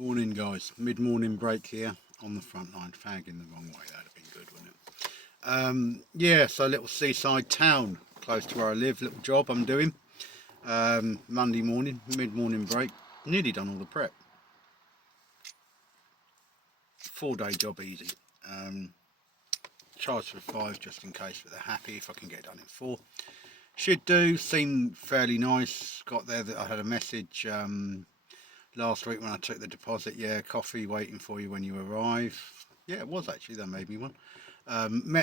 Morning guys, mid-morning break here on the front line, fagging the wrong way, that'd have been good, wouldn't it? Yeah, so a little seaside town close to where I live, little job I'm doing. Monday morning, mid-morning break, nearly done all the prep. 4-day job easy. Charged for 5 just in case, but they're happy if I can get it done in 4. Should do, seemed fairly nice. Got there, that I had a message last week when I took the deposit, yeah, coffee waiting for you when you arrive. Yeah, it was actually, that made me one.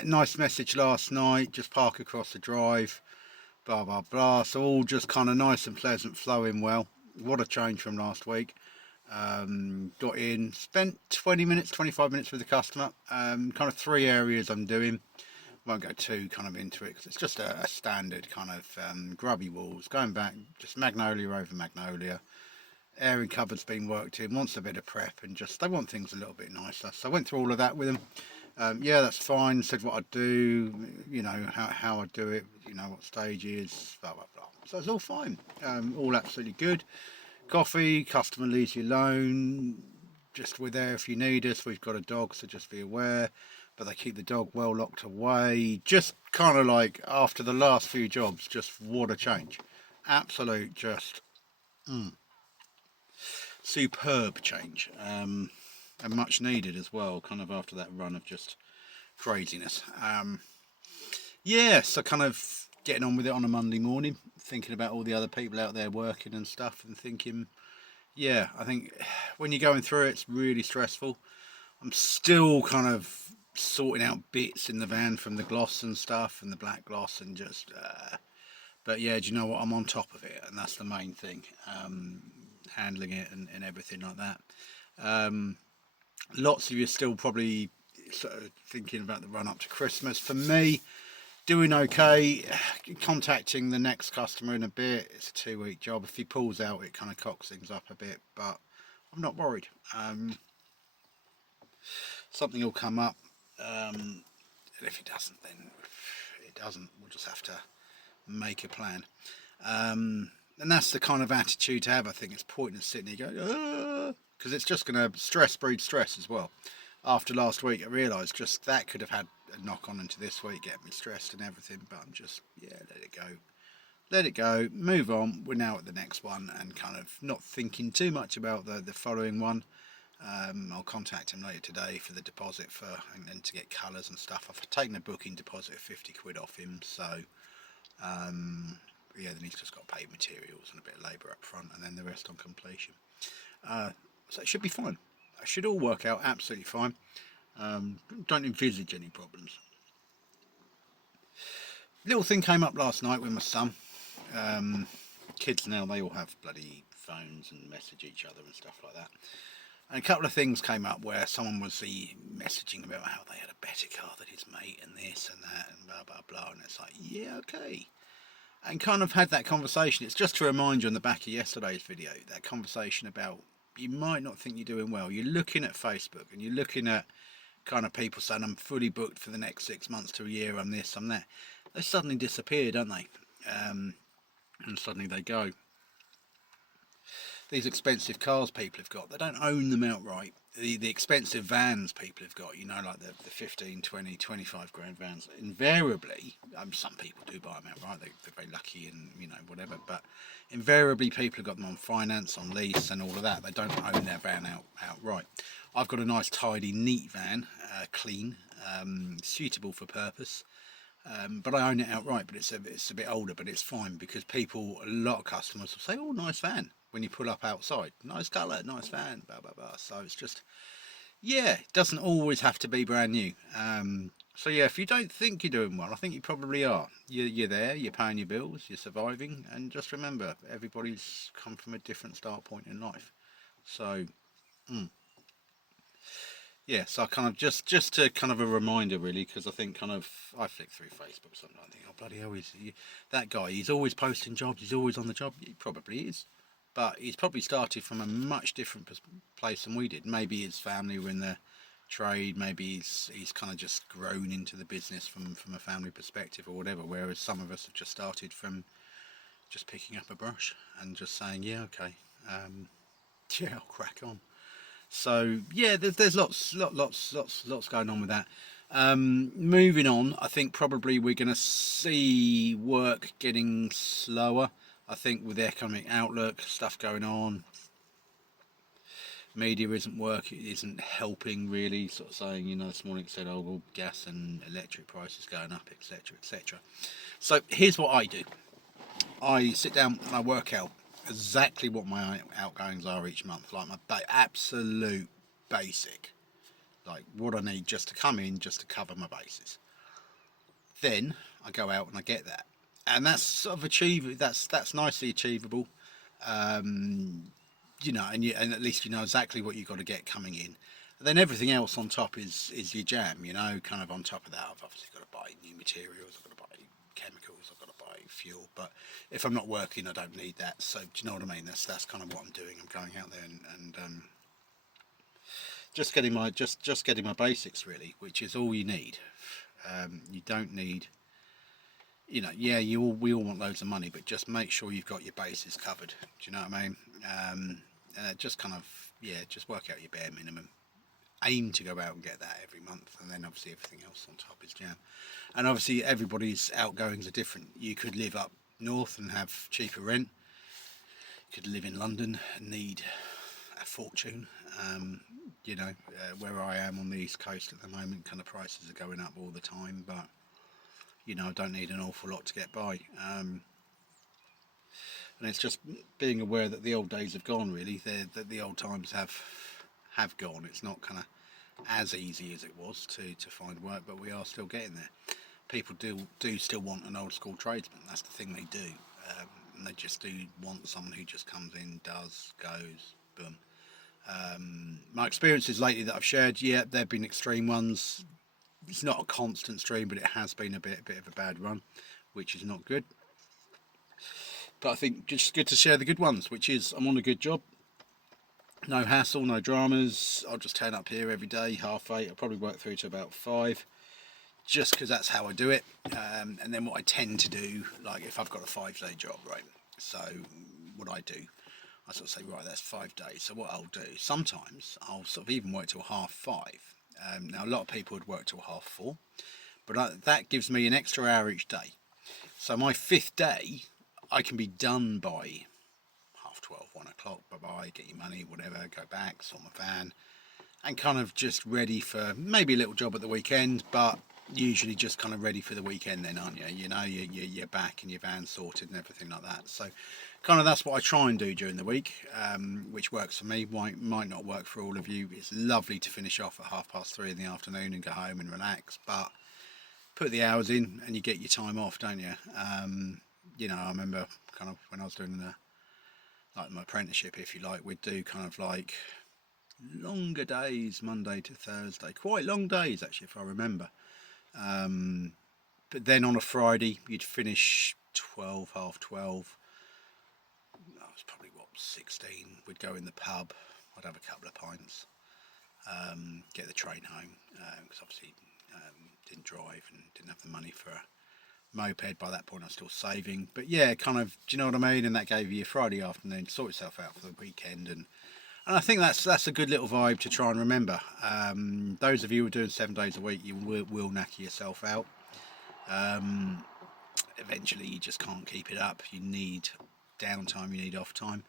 Nice message last night, just park across the drive, blah blah blah. So all just kind of nice and pleasant, flowing well. What a change from last week. Got in, spent 20 minutes, 25 minutes with the customer. Kind of 3 areas I'm doing. Won't go too kind of into it because it's just a standard kind of grubby walls. Going back, just magnolia over magnolia. Airing cupboard's been worked in, wants a bit of prep, and just they want things a little bit nicer. So I went through all of that with them. Yeah, that's fine. Said what I'd do, you know, how I'd do it, you know, what stage is, blah blah blah. So it's all fine, all absolutely good. Coffee, customer leaves you alone. Just we're there if you need us. We've got a dog, so just be aware. But they keep the dog well locked away. Just kind of like after the last few jobs, just what a change. Absolute just superb change. And much needed as well, kind of after that run of just craziness. Yeah, so kind of getting on with it on a Monday morning, thinking about all the other people out there working and stuff, and thinking, yeah, I think when you're going through it, it's really stressful. I'm still kind of sorting out bits in the van from the gloss and stuff, and the black gloss, and just, but yeah, do you know what? I'm on top of it, and that's the main thing. Handling it and everything like that. Lots of you still probably sort of thinking about the run up to Christmas. For me, doing okay. Contacting the next customer in a bit. It's a 2-week job. If he pulls out, it kind of cocks things up a bit, but I'm not worried. Something will come up, and if it doesn't, then it doesn't. We'll just have to make a plan. And that's the kind of attitude to have. I think it's pointless sitting there going, because it's just going to stress breed stress as well. After last week, I realised just that could have had a knock on into this week, get me stressed and everything. But I'm just, yeah, let it go, move on. We're now at the next one, and kind of not thinking too much about the following one. I'll contact him later today for the deposit and to get colours and stuff. I've taken a booking deposit of 50 quid off him, so yeah, then he's just got paid materials and a bit of labour up front, and then the rest on completion. So it should be fine. It should all work out absolutely fine. Don't envisage any problems. Little thing came up last night with my son. Kids now, they all have bloody phones and message each other and stuff like that. And a couple of things came up where someone was messaging about how they had a better car than his mate and this and that and blah blah blah, and it's like, yeah, okay. And kind of had that conversation. It's just to remind you on the back of yesterday's video, that conversation about you might not think you're doing well. You're looking at Facebook and you're looking at kind of people saying, I'm fully booked for the next 6 months to a year, I'm this, I'm that. They suddenly disappear, don't they? And suddenly they go. These expensive cars people have got, they don't own them outright. The expensive vans people have got, you know, like the 15, 20, 25 grand vans, invariably, some people do buy them outright, they're very lucky and, you know, whatever, but invariably people have got them on finance, on lease and all of that. They don't own their van outright. I've got a nice, tidy, neat van, clean, suitable for purpose. But I own it outright, but it's a bit older, but it's fine because a lot of customers will say, oh, nice van, when you pull up outside. Nice colour, nice van, blah, blah, blah. So it's just, yeah, it doesn't always have to be brand new. So yeah, if you don't think you're doing well, I think you probably are. You're there, you're paying your bills, you're surviving, and just remember, everybody's come from a different start point in life. So, yeah, so I kind of just to kind of a reminder really, because I think kind of I flick through Facebook sometimes and think, oh bloody hell, that guy, he's always posting jobs, he's always on the job. He probably is, but he's probably started from a much different place than we did. Maybe his family were in the trade, maybe he's kind of just grown into the business from a family perspective or whatever, whereas some of us have just started from just picking up a brush and just saying, yeah, okay, yeah, I'll crack on. So yeah, there's lots going on with that. Moving on, I think probably we're going to see work getting slower. I think with the economic outlook, stuff going on, media isn't working, it isn't helping really. Sort of saying, this morning it said, oh well, gas and electric prices going up, etc., etc. So here's what I do: I sit down and I work out exactly what my outgoings are each month, like my absolute basic, like what I need just to come in, just to cover my bases. Then I go out and I get that, and that's sort of achievable. That's nicely achievable, and at least you know exactly what you've got to get coming in. And then everything else on top is your jam, kind of on top of that. I've obviously got to buy new materials, I've got to buy chemicals, I've got to buy fuel. But if I'm not working, I don't need that. So do you know what I mean? That's kind of what I'm doing. I'm going out there and just getting my basics really, which is all you need. You don't need, yeah, we all want loads of money, but just make sure you've got your bases covered. Do you know what I mean? Just kind of, yeah, just work out your bare minimum. Aim to go out and get that every month, and then obviously everything else on top is jam. And obviously everybody's outgoings are different. You could live up north and have cheaper rent. You could live in London and need a fortune. Where I am on the east coast at the moment, kind of prices are going up all the time, but I don't need an awful lot to get by. And it's just being aware that the old days have gone. Really, that the old times have gone. It's not kind of as easy as it was to find work, but we are still getting there. People do still want an old school tradesman. That's the thing they do, and they just do want someone who just comes in, does, goes, boom. My experiences lately that I've shared, yeah, they've been extreme ones. It's not a constant stream, but it has been a bit of a bad run, which is not good. But I think just good to share the good ones, which is I'm on a good job. No hassle, no dramas. I'll just turn up here every day, 8:30. I'll probably work through to about 5, just because that's how I do it. And then what I tend to do, like if I've got a 5-day job, right? So what I do, I sort of say, right, that's 5 days. So what I'll do, sometimes I'll sort of even work till 5:30. Now a lot of people would work till 4:30, but that gives me an extra hour each day. So my 5th day, I can be done by 12:30, 1 o'clock, bye-bye, get your money, whatever, go back, sort my van, and kind of just ready for maybe a little job at the weekend, but usually just kind of ready for the weekend then, aren't you? You're back and your van sorted and everything like that. So kind of that's what I try and do during the week, which works for me, might not work for all of you. It's lovely to finish off at 3:30 in the afternoon and go home and relax, but put the hours in and you get your time off, don't you? I remember kind of when I was doing my apprenticeship, if you like, we'd do kind of like longer days, Monday to Thursday, quite long days actually, if I remember. But then on a Friday, you'd finish 12, 12:30. I was probably 16. We'd go in the pub. I'd have a couple of pints, get the train home because obviously didn't drive and didn't have the money for a moped. By that point I was still saving, but yeah, kind of, do you know what I mean? And that gave you a Friday afternoon to sort yourself out for the weekend, and I think that's a good little vibe to try and remember. Those of you who are doing 7 days a week, you will knacker yourself out. Eventually you just can't keep it up. You need downtime, you need off time.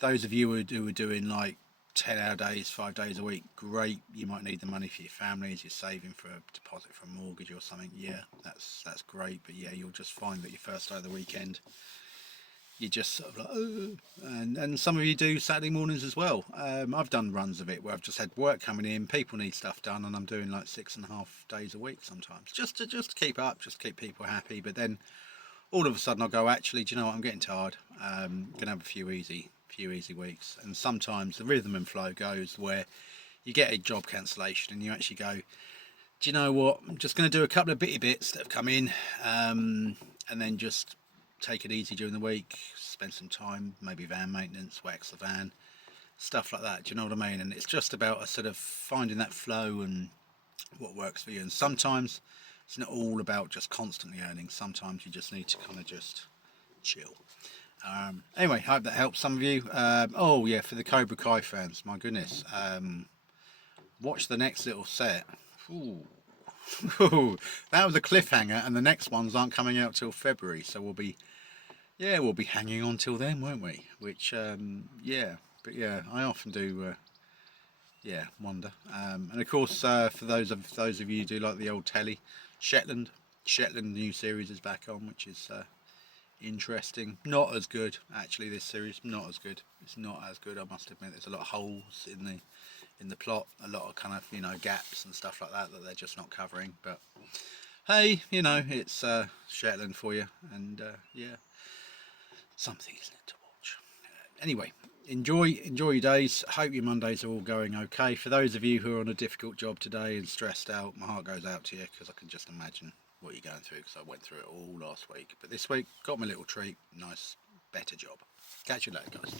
Those of you who are doing like 10-hour days, 5 days a week, great. You might need the money for your families, you're saving for a deposit for a mortgage or something. Yeah, that's great. But yeah, you'll just find that your first day of the weekend, you just sort of like, oh. And some of you do Saturday mornings as well. I've done runs of it where I've just had work coming in, people need stuff done, and I'm doing like 6.5 days a week sometimes, just to keep up, just to keep people happy. But then all of a sudden I'll go, actually, do you know what, I'm getting tired. Gonna have a few easy weeks. And sometimes the rhythm and flow goes where you get a job cancellation and you actually go, do you know what, I'm just going to do a couple of bitty bits that have come in, and then just take it easy during the week, spend some time, maybe van maintenance, wax the van, stuff like that. Do you know what I mean? And it's just about a sort of finding that flow and what works for you. And sometimes it's not all about just constantly earning. Sometimes you just need to kind of just chill. Anyway, hope that helps some of you. Oh yeah, for the Cobra Kai fans, my goodness, watch the next little set. Ooh. That was a cliffhanger, and the next ones aren't coming out till February, so we'll be hanging on till then, won't we? Which yeah, but yeah, I often do. Wonder. And of course, for those of you who do like the old telly, Shetland new series is back on, which is interesting. Not as good, actually. This series not as good. It's not as good. I must admit, there's a lot of holes in the plot, a lot of kind of gaps and stuff like that they're just not covering. But hey, it's Shetland for you, and yeah, something, isn't it, to watch? Anyway, enjoy your days. Hope your Mondays are all going okay. For those of you who are on a difficult job today and stressed out, my heart goes out to you, because I can just imagine what you're going through, because I went through it all last week. But this week, got my little treat. Nice, better job. Catch you later, guys.